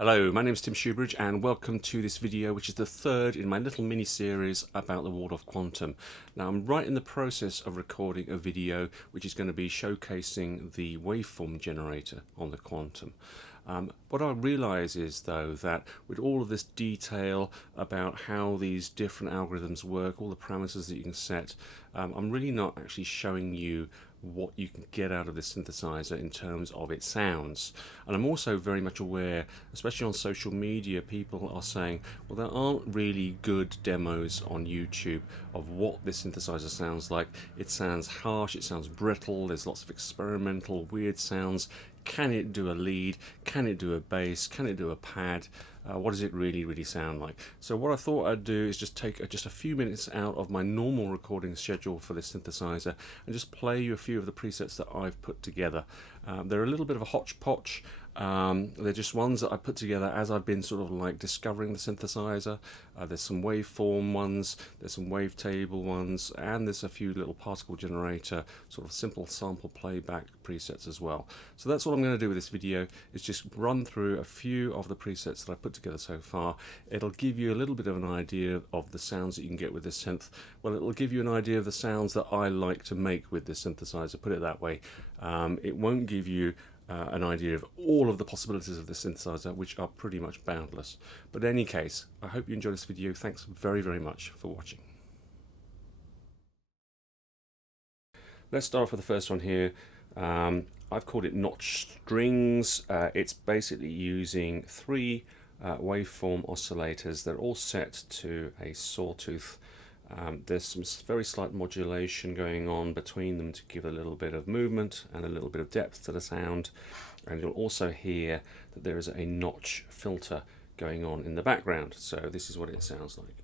Hello, my name is Tim Shoebridge and welcome to this video, which is the third in my little mini-series about the Waldorf Quantum. Now I'm right in the process of recording a video which is going to be showcasing the waveform generator on the Quantum. What I realise is though that with all of this detail about how these different algorithms work, all the parameters that you can set, I'm really not actually showing you what you can get out of this synthesizer in terms of its sounds. And I'm also very much aware, especially on social media, people are saying, well, there aren't really good demos on YouTube of what this synthesizer sounds like. It sounds harsh, it sounds brittle, there's lots of experimental weird sounds. Can it do a lead? Can it do a bass? Can it do a pad? What does it really sound like? So what I thought I'd do is just take just a few minutes out of my normal recording schedule for this synthesizer and just play you a few of the presets that I've put together. They're a little bit of a hodgepodge. They're just ones that I put together as I've been sort of like discovering the synthesizer. There's some waveform ones, there's some wavetable ones, and there's a few little particle generator sort of simple sample playback presets as well. So that's what I'm going to do with this video, is just run through a few of the presets that I put together so far. It'll give you a little bit of an idea of the sounds that you can get with this synth. Well, it'll give you an idea of the sounds that I like to make with this synthesizer, put it that way. It won't give you an idea of all of the possibilities of this synthesizer, which are pretty much boundless. But in any case, I hope you enjoyed this video. Thanks very much for watching. Let's start off with the first one here. I've called it Notch Strings. It's basically using three waveform oscillators. They're all set to a sawtooth. There's some very slight modulation going on between them to give a little bit of movement and a little bit of depth to the sound, and you'll also hear that there is a notch filter going on in the background. So this is what it sounds like.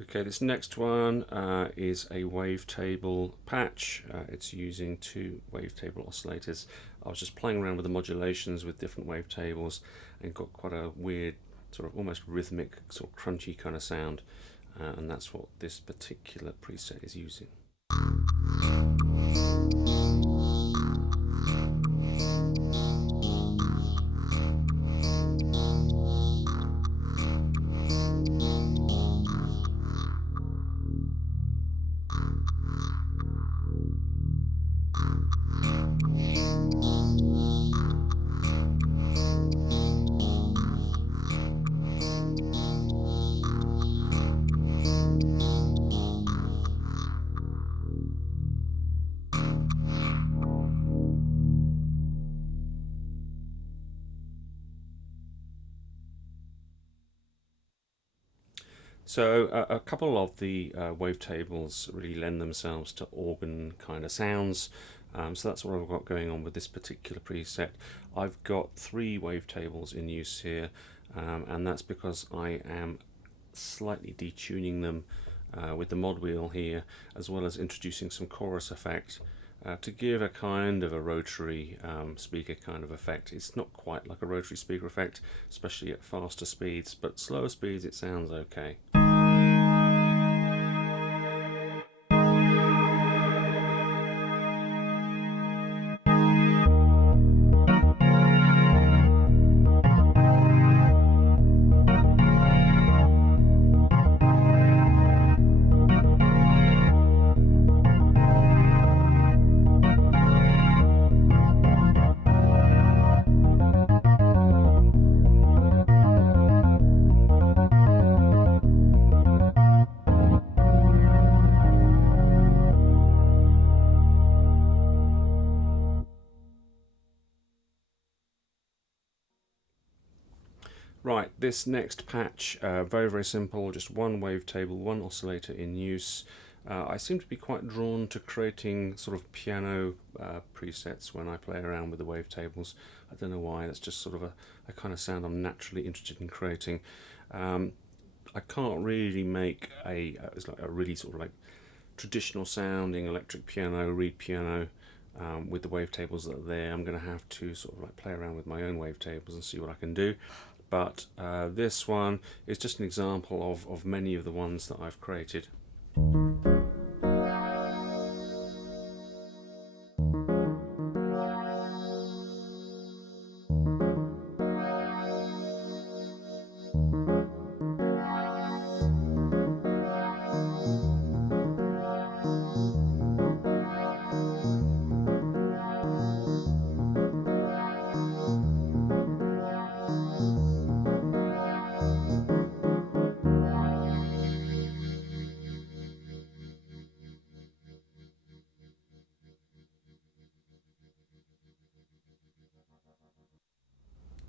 Okay, this next one is a wavetable patch. It's using two wavetable oscillators. I was just playing around with the modulations with different wavetables and got quite a weird, sort of almost rhythmic, sort of crunchy kind of sound, and that's what this particular preset is using. So a couple of the wavetables really lend themselves to organ kind of sounds. So that's what I've got going on with this particular preset. I've got three wavetables in use here, and that's because I am slightly detuning them with the mod wheel here, as well as introducing some chorus effect to give a kind of a rotary speaker kind of effect. It's not quite like a rotary speaker effect, especially at faster speeds, but slower speeds it sounds okay. this next patch, very simple, just one wavetable, one oscillator in use. I seem to be quite drawn to creating sort of piano presets when I play around with the wavetables. I don't know why, that's just sort of a kind of sound I'm naturally interested in creating. I can't really make it's like a really sort of like traditional sounding electric piano, reed piano with the wavetables that are there. I'm going to have to sort of like play around with my own wavetables and see what I can do. But this one is just an example of many of the ones that I've created.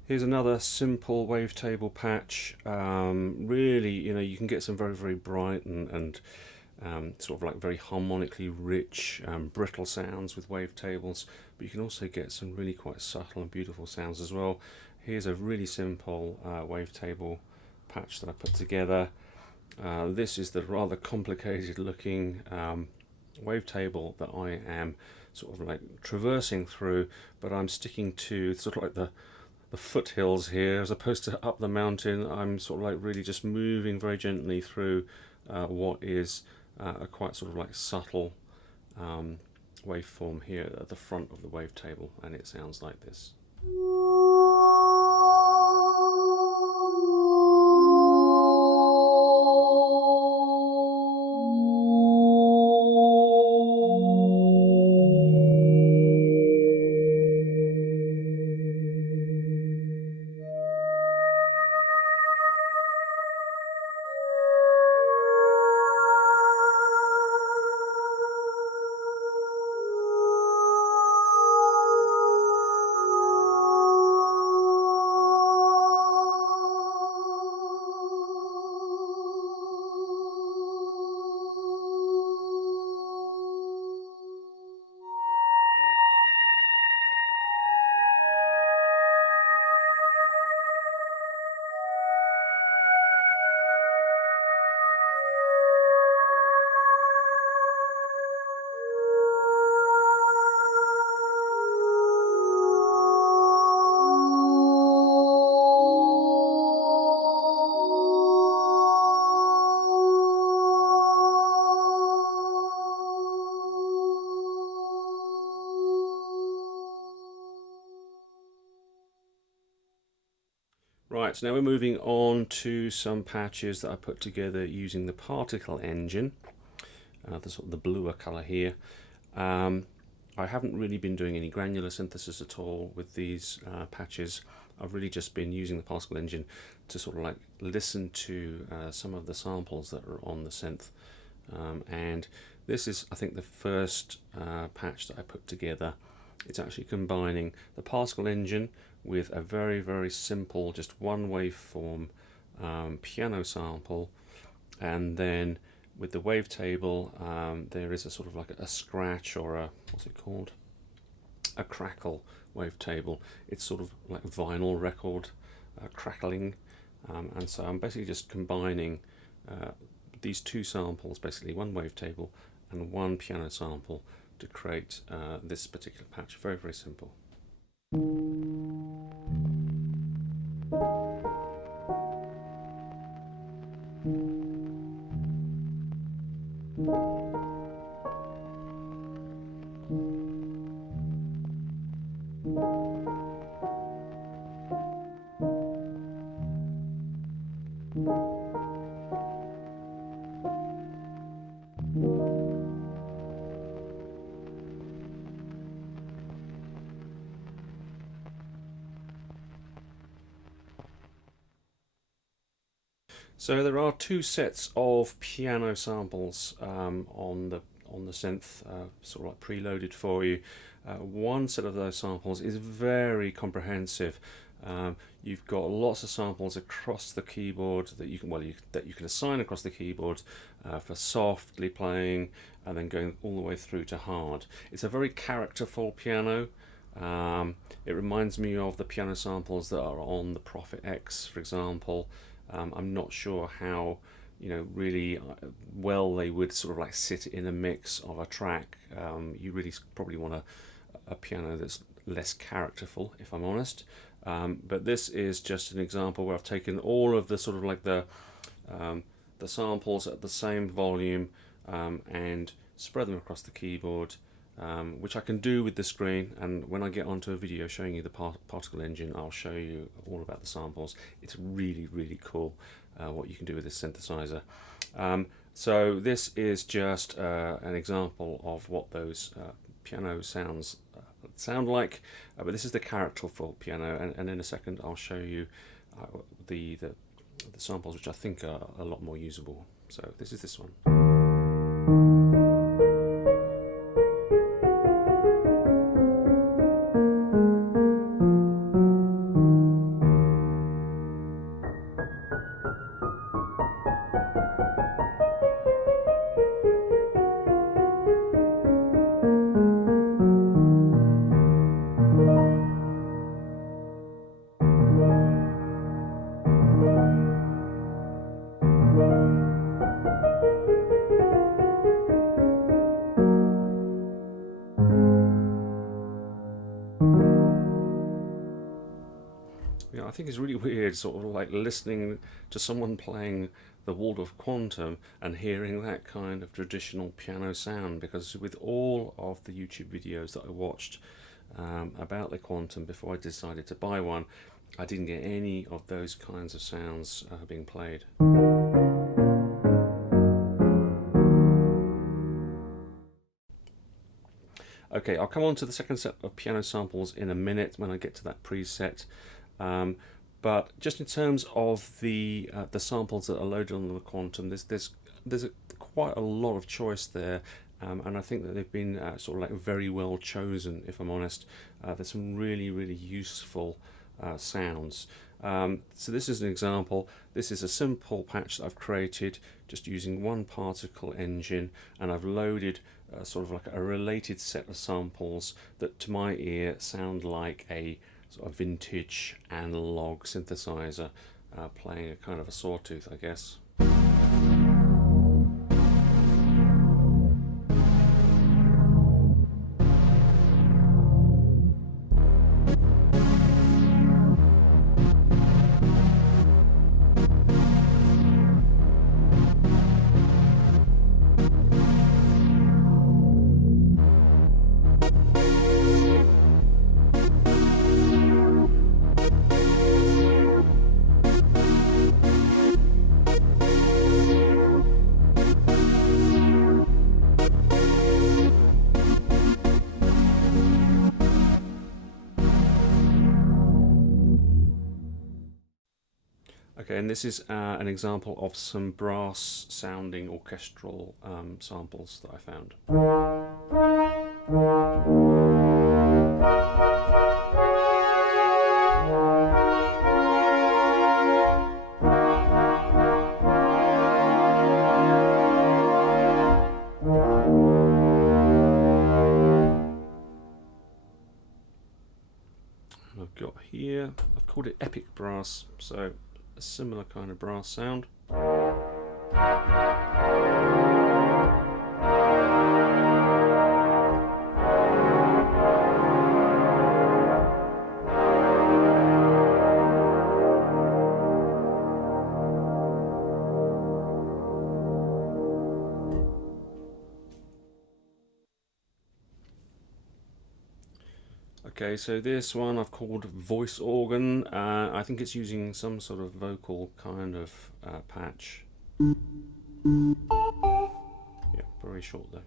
Here's another simple wavetable patch. Really, you can get some very bright and sort of like very harmonically rich, brittle sounds with wavetables, but you can also get some really quite subtle and beautiful sounds as well. Here's a really simple wavetable patch that I put together. This is the rather complicated looking wavetable that I am sort of like traversing through, but I'm sticking to sort of like the foothills here as opposed to up the mountain. I'm sort of like really just moving very gently through what is a quite sort of like subtle waveform here at the front of the wavetable, and it sounds like this. Right, so now we're moving on to some patches that I put together using the particle engine, the sort of the bluer colour here. I haven't really been doing any granular synthesis at all with these patches. I've really just been using the particle engine to sort of like listen to some of the samples that are on the synth. And this is, I think, the first patch that I put together. It's actually combining the particle engine with a very simple, just one waveform piano sample, and then with the wavetable there is a sort of like a scratch or a, what's it called, a crackle wavetable. It's sort of like vinyl record crackling, and so I'm basically just combining these two samples, basically one wavetable and one piano sample, to create this particular patch. Very simple. So there are two sets of piano samples on the synth, sort of like preloaded for you. One set of those samples is very comprehensive. You've got lots of samples across the keyboard that you can that you can assign across the keyboard for softly playing and then going all the way through to hard. It's a very characterful piano. It reminds me of the piano samples that are on the Prophet X, for example. I'm not sure how really well they would sort of like sit in a mix of a track. You really probably want a piano that's less characterful, if I'm honest. But this is just an example where I've taken all of the sort of like the samples at the same volume and spread them across the keyboard, which I can do with the screen. And when I get onto a video showing you the particle engine, I'll show you all about the samples. It's really, really cool what you can do with this synthesizer. So this is just an example of what those piano sounds sound like, but this is the characterful piano, and in a second I'll show you the samples, which I think are a lot more usable. So this is this one. I think it's really weird sort of like listening to someone playing the Waldorf Quantum and hearing that kind of traditional piano sound, because with all of the YouTube videos that I watched about the Quantum before I decided to buy one, I didn't get any of those kinds of sounds being played. Okay, I'll come on to the second set of piano samples in a minute when I get to that preset. But just in terms of the samples that are loaded on the Quantum, there's quite a lot of choice there, and I think that they've been sort of like very well chosen, if I'm honest. There's some really, really useful sounds. So this is an example. This is a simple patch that I've created just using one particle engine, and I've loaded sort of like a related set of samples that to my ear sound like a sort of vintage analog synthesizer playing a kind of a sawtooth, I guess. Okay, and this is an example of some brass sounding orchestral samples that I found. I've got here, I've called it epic brass, so a similar kind of brass sound. Okay, so this one I've called voice organ. I think it's using some sort of vocal kind of patch. Yeah, very short though.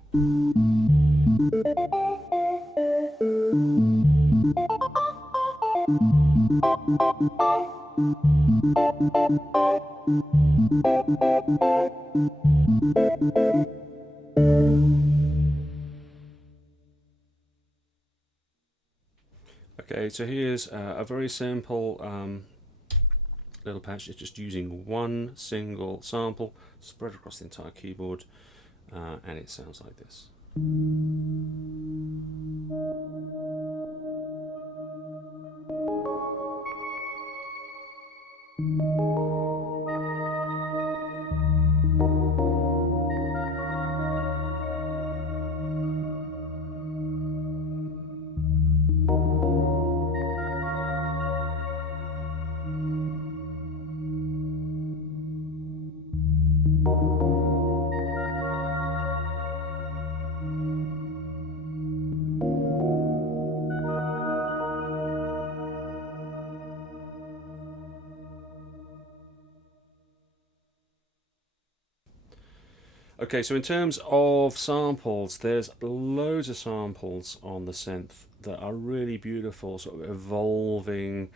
Okay, Okay, so here's a very simple little patch. It's just using one single sample spread across the entire keyboard, and it sounds like this. Okay, so in terms of samples, there's loads of samples on the synth that are really beautiful, sort of evolving,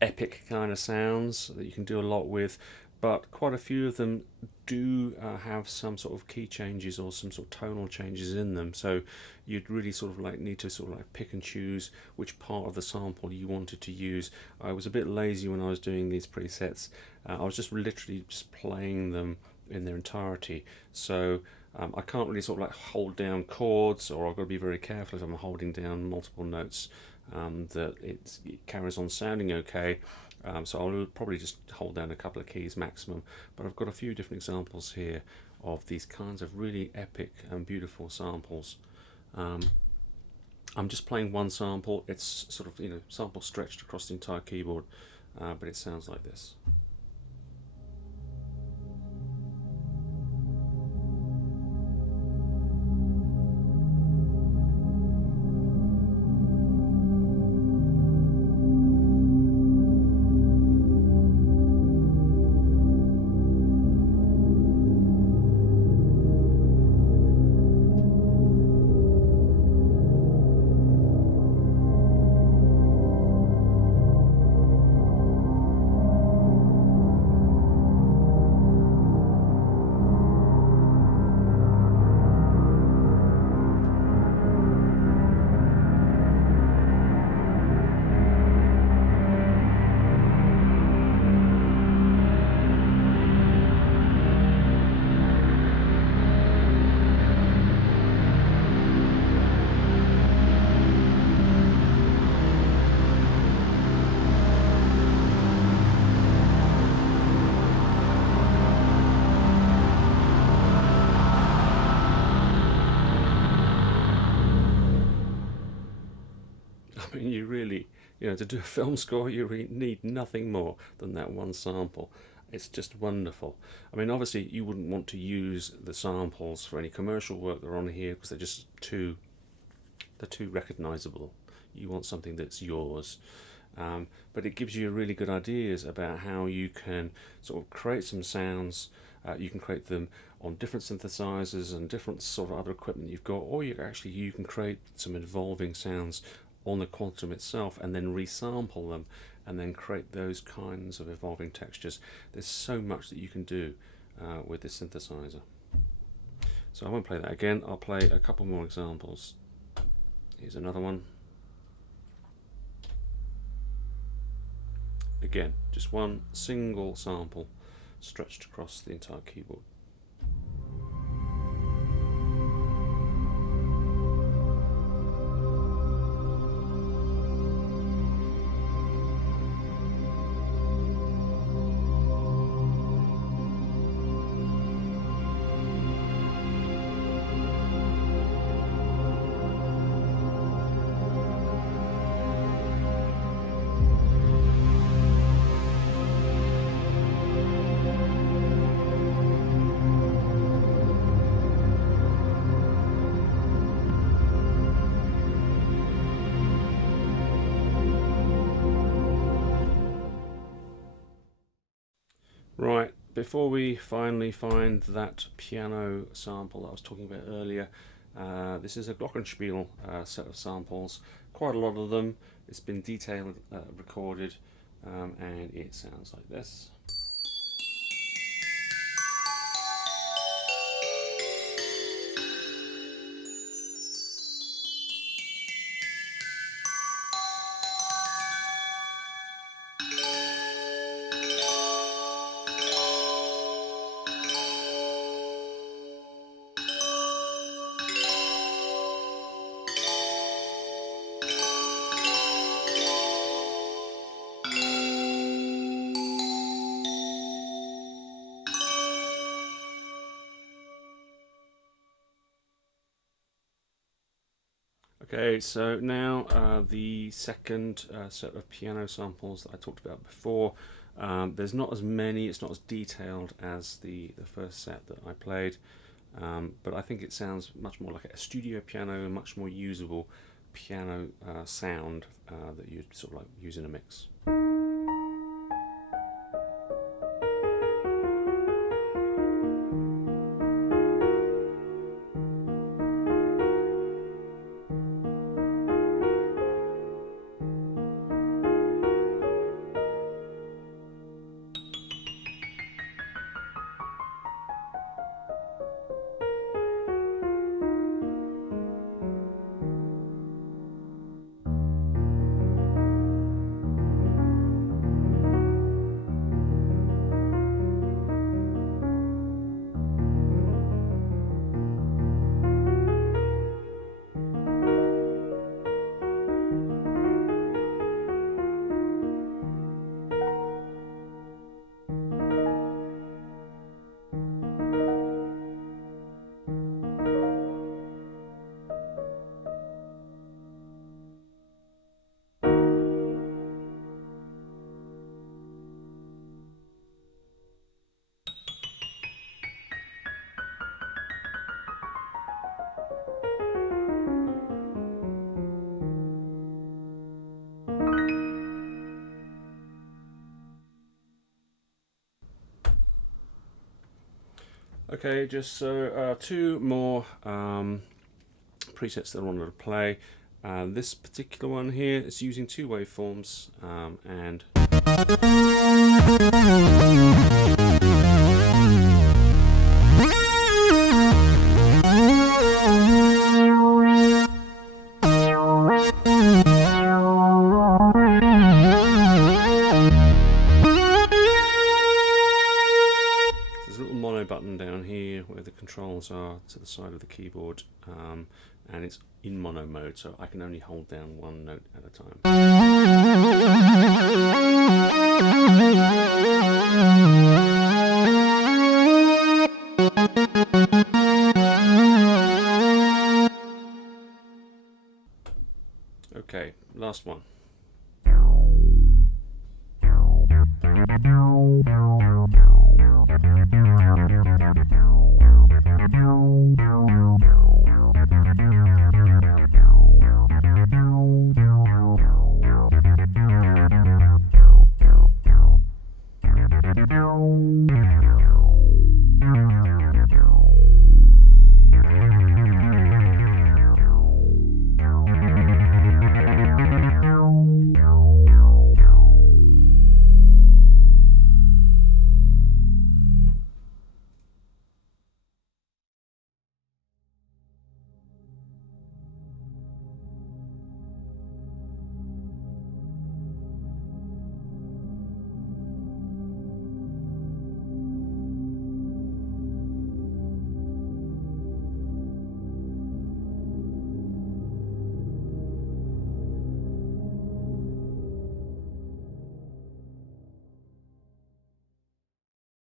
epic kind of sounds that you can do a lot with, but quite a few of them do have some sort of key changes or some sort of tonal changes in them, so you'd really sort of like need to sort of like pick and choose which part of the sample you wanted to use. I was a bit lazy when I was doing these presets. I was just literally just playing them in their entirety, so I can't really sort of like hold down chords, or I've got to be very careful if I'm holding down multiple notes that it carries on sounding okay. So I'll probably just hold down a couple of keys maximum, but I've got a few different examples here of these kinds of really epic and beautiful samples. I'm just playing one sample. It's sort of, sample stretched across the entire keyboard, but it sounds like this. I mean, you really, to do a film score, you really need nothing more than that one sample. It's just wonderful. I mean, obviously, you wouldn't want to use the samples for any commercial work that are on here because they're too recognizable. You want something that's yours. But it gives you really good ideas about how you can sort of create some sounds. You can create them on different synthesizers and different sort of other equipment you've got, or you can create some evolving sounds on the Quantum itself and then resample them and then create those kinds of evolving textures. There's so much that you can do with this synthesizer. So I won't play that again. I'll play a couple more examples. Here's another one. Again, just one single sample stretched across the entire keyboard. Right, before we finally find that piano sample that I was talking about earlier, this is a glockenspiel set of samples, quite a lot of them. It's been detailed recorded, and it sounds like this. Okay, so now the second set of piano samples that I talked about before. There's not as many, it's not as detailed as the first set that I played, but I think it sounds much more like a studio piano, a much more usable piano sound that you'd sort of like use in a mix. Okay, just so two more presets that I wanted to play. This particular one here is using two waveforms and there's a little mono button down here where the controls are to the side of the keyboard, and it's in mono mode, so I can only hold down one note at a time. Okay, last one.